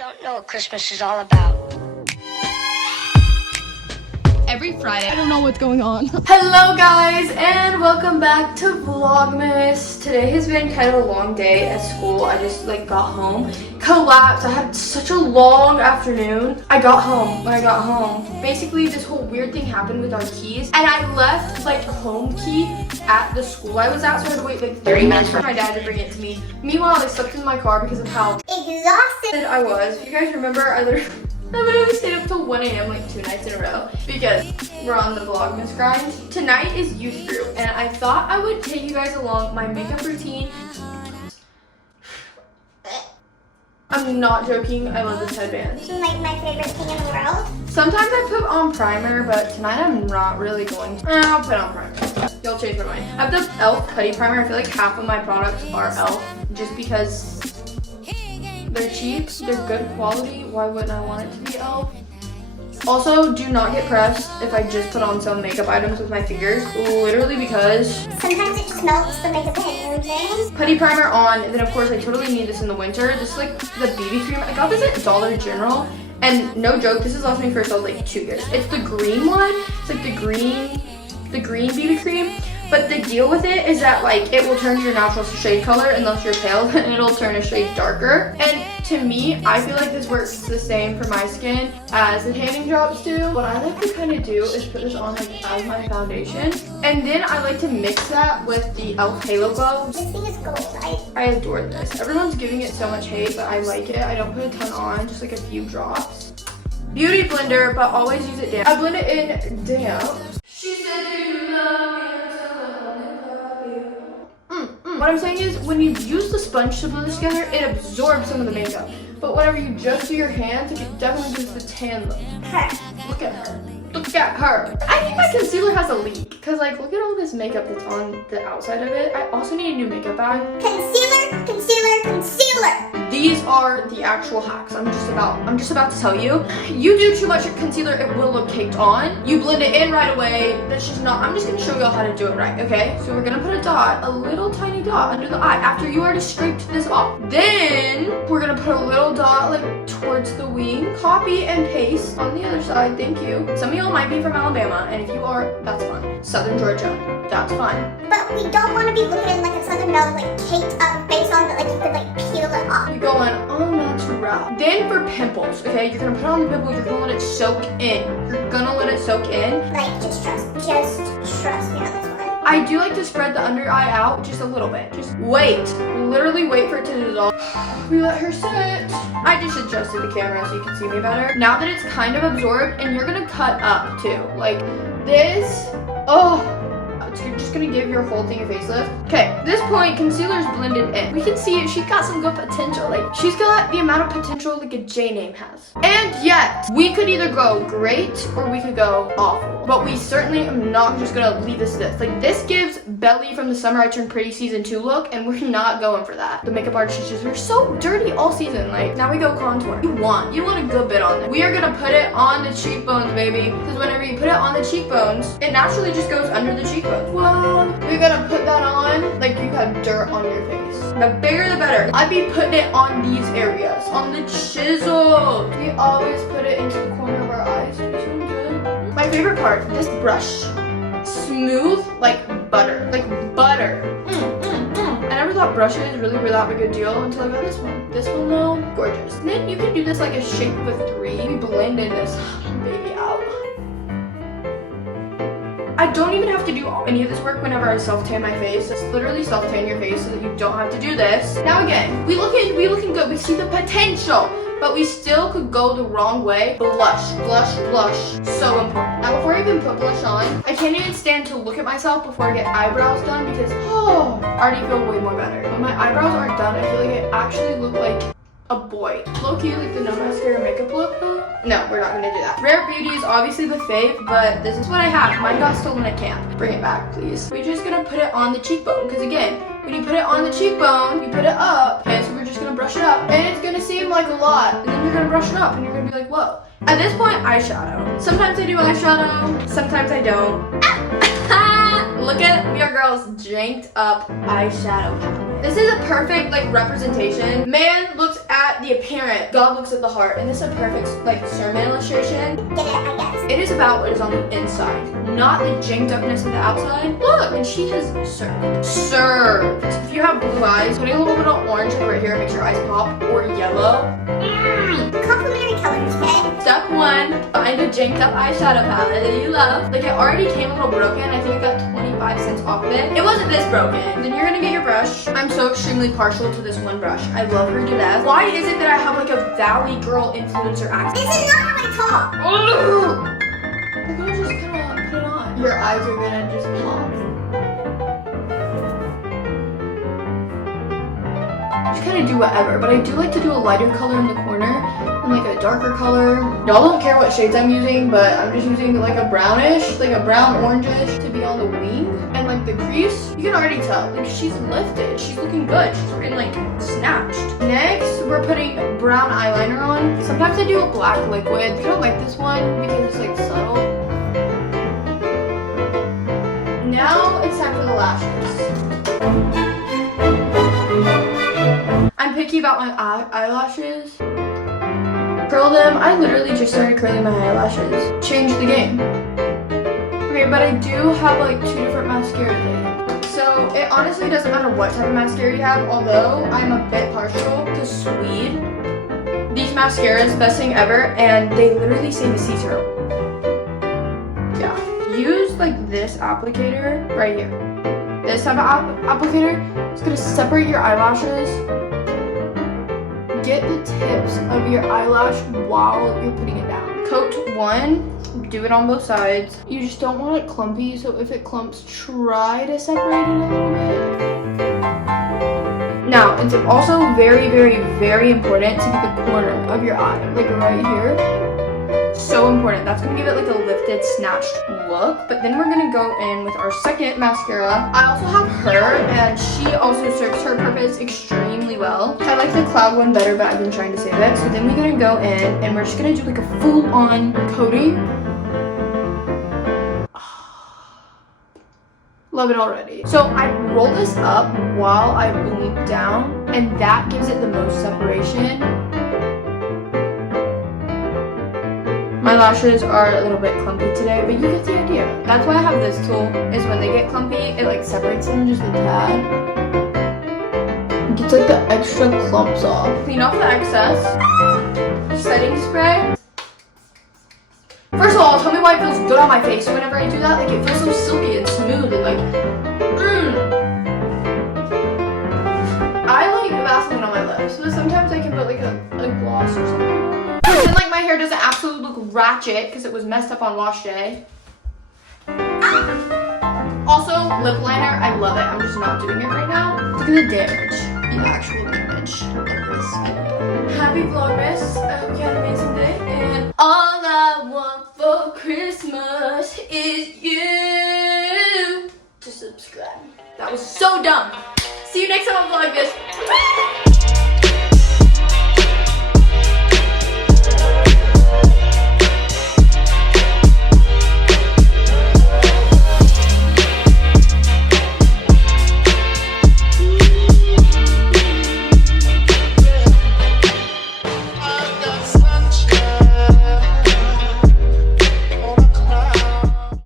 don't know what Christmas is all about. Every Friday. I don't know what's going on. Hello guys, and welcome back to Vlogmas. Today has been kind of a long day at school. I just got home, collapsed. I had such a long afternoon. When I got home, basically this whole weird thing happened with our keys, and I left home key at the school I was at, so I had to wait 30 minutes for my dad to bring it to me. Meanwhile, I slept in my car because of how exhausted I was. If you guys remember, I literally stayed up till 1 a.m. 2 nights in a row because we're on the Vlogmas grind. Tonight is youth group, and I thought I would take you guys along my makeup routine. I'm not joking, I love this headband. It's my favorite thing in the world. Sometimes I put on primer, but tonight I'm not really going to. I'll put on primer. You'll change my mind. I have the e.l.f. putty primer. I feel like half of my products are e.l.f. just because they're cheap, they're good quality. Why wouldn't I want it to be e.l.f.? Also, do not get pressed if I just put on some makeup items with my fingers, literally because sometimes it just melts the makeup in, you know what I'm saying? Putty primer on, and then of course I totally need this in the winter. This is the BB cream. I got this at Dollar General, and no joke, this has lasted me for 2 years. It's the green one. It's the green BB cream. But the deal with it is that it will turn your natural shade color unless you're pale, and it'll turn a shade darker. And to me, I feel like this works the same for my skin as the tanning drops do. What I like to kind of do is put this on as my foundation, and then I like to mix that with the e.l.f. Halo Glow. This thing is gold. I adore this. Everyone's giving it so much hate, but I like it. I don't put a ton on, just a few drops. Beauty blender, but always use it damp. I blend it in damp. She said you love me. What I'm saying is, when you use the sponge to blend this together, it absorbs some of the makeup. But whenever you just do your hands, it definitely gives the tan look. Look at her. Look at her. I think my concealer has a leak. Because, look at all this makeup that's on the outside of it. I also need a new makeup bag. Concealer, concealer, concealer. These are the actual hacks. I'm just about to tell you. You do too much concealer, it will look caked on. You blend it in right away. That's just not, I'm just gonna show you all how to do it right, okay? So we're gonna put a dot, a little tiny dot under the eye after you already scraped this off. Then we're gonna put a little dot towards the wing. Copy and paste on the other side, thank you. Some of y'all might be from Alabama, and if you are, that's fine. Southern Georgia, that's fine. But we don't want to be looking like a southern belle, caked up face on that you could peel it off. You're going on natural. Then for pimples, okay, you're gonna put it on the pimple, you're gonna let it soak in. You're gonna let it soak in. Just trust me on this one. I do like to spread the under eye out just a little bit. Just wait. Literally wait for it to dissolve. We let her sit. I just adjusted the camera so you can see me better. Now that it's kind of absorbed, and you're gonna cut up too. This. Oh. You're just gonna give your whole thing a facelift. Okay, at this point, concealer's blended in. We can see it, she's got some good potential. She's got the amount of potential a J name has. And yet, we could either go great or we could go awful. But we certainly am not just gonna leave this. This gives Belly from the Summer I Turned Pretty Season 2 look, and we're not going for that. The makeup artists just were so dirty all season. Now we go contour. You want a good bit on it. We are gonna put it on the cheekbones, baby. Because whenever you put it on the cheekbones, it naturally just goes under the cheekbones. Well, you're gonna put that on like you have dirt on your face. The bigger the better. I'd be putting it on these areas, on the chisel. We always put it into the corner of our eyes. Good. My favorite part, this brush. Smooth like butter. I never thought brushes really were that big a deal until I got this one. This one though, gorgeous. And then you can do this like a shape of a 3. We blended this baby out. I don't even have to do any of this work whenever I self-tan my face. It's literally self-tan your face so that you don't have to do this. Now again, we looking good. We see the potential, but we still could go the wrong way. Blush. So important. Now before I even put blush on, I can't even stand to look at myself before I get eyebrows done because, I already feel way more better. When my eyebrows aren't done, I feel like I actually look like a boy. Low-key, the no mascara makeup look. No, we're not gonna do that. Rare Beauty is obviously the fave, but this is what I have. Mine got stolen at camp. Bring it back, please. We're just gonna put it on the cheekbone, because again, when you put it on the cheekbone, you put it up. Okay, so we're just gonna brush it up, and it's gonna seem like a lot, and then you're gonna brush it up, and you're gonna be like, whoa. At this point, eyeshadow. Sometimes I do eyeshadow, sometimes I don't. Look at your girl's janked up eyeshadow palette. This is a perfect representation. Man looks at the the appearance, God looks at the heart. And this is a perfect like sermon illustration. Get it, I guess. It is about what is on the inside, not the janked upness of the outside. Look, and she has served. Served. If you have blue eyes, putting a little bit of orange like right here makes your eyes pop, or yellow. Complementary colors, okay? Step 1, find a janked up eyeshadow palette that you love. Like it already came a little broken. I think I got 25 cents off of it. It wasn't this broken. Then you're gonna get your brush. I'm so extremely partial to this one brush. I love her to death. Why is it that I have like a Valley Girl influencer accent? This is not how I talk. We're gonna just kind of put it on. Your eyes are gonna just pop. Just kind of do whatever, but I do like to do a lighter color in the corner and like a darker color. Y'all don't care what shades I'm using, but I'm just using like a brownish, like a brown orangish to be on the wing. And like the crease, you can already tell, like she's lifted. She's looking good. She's been like snatched. Next, we're putting brown eyeliner on. Sometimes I do a black liquid. I don't like this one because it's like subtle. Now it's time for the lashes. I'm picky about my eyelashes. Curl them. I literally just started curling my eyelashes. Changed the game. Okay, but I do have like 2 different mascaras. So it honestly doesn't matter what type of mascara you have, although I'm a bit partial to Swede. These mascaras, best thing ever, and they literally say the C-serum. Yeah. Use like this applicator right here. This type of applicator. It's gonna separate your eyelashes. Get the tips of your eyelash while you're putting it down. Coat 1, do it on both sides. You just don't want it clumpy, so if it clumps, try to separate it a little bit. Now, it's also very, very, very important to get the corner of your eye, like right here. So important. That's gonna give it like a lifted, snatched look. But then we're gonna go in with our second mascara. I also have her, and she also serves her purpose extremely well. I like the cloud one better, but I've been trying to save it. So then we're gonna go in, and we're just gonna do like a full-on coating. Love it already. So I roll this up while I bleep down, and that gives it the most separation. My lashes are a little bit clumpy today, but you get the idea. That's why I have this tool, is when they get clumpy, it like separates them just a tad. It gets like the extra clumps off. Clean off the excess. Setting spray. First of all, tell me why it feels good on my face whenever I do that. Like it feels so silky and smooth and like, I like Vaseline on my lips, but sometimes I can put like a gloss or something. Pretend like my hair doesn't absolutely look ratchet because it was messed up on wash day. Also, lip liner, I love it. I'm just not doing it right now. Look at the damage, the actual damage of this. Happy Vlogmas. I hope you had an amazing day. And all I want for Christmas is you to subscribe. That was so dumb. See you next time on Vlogmas.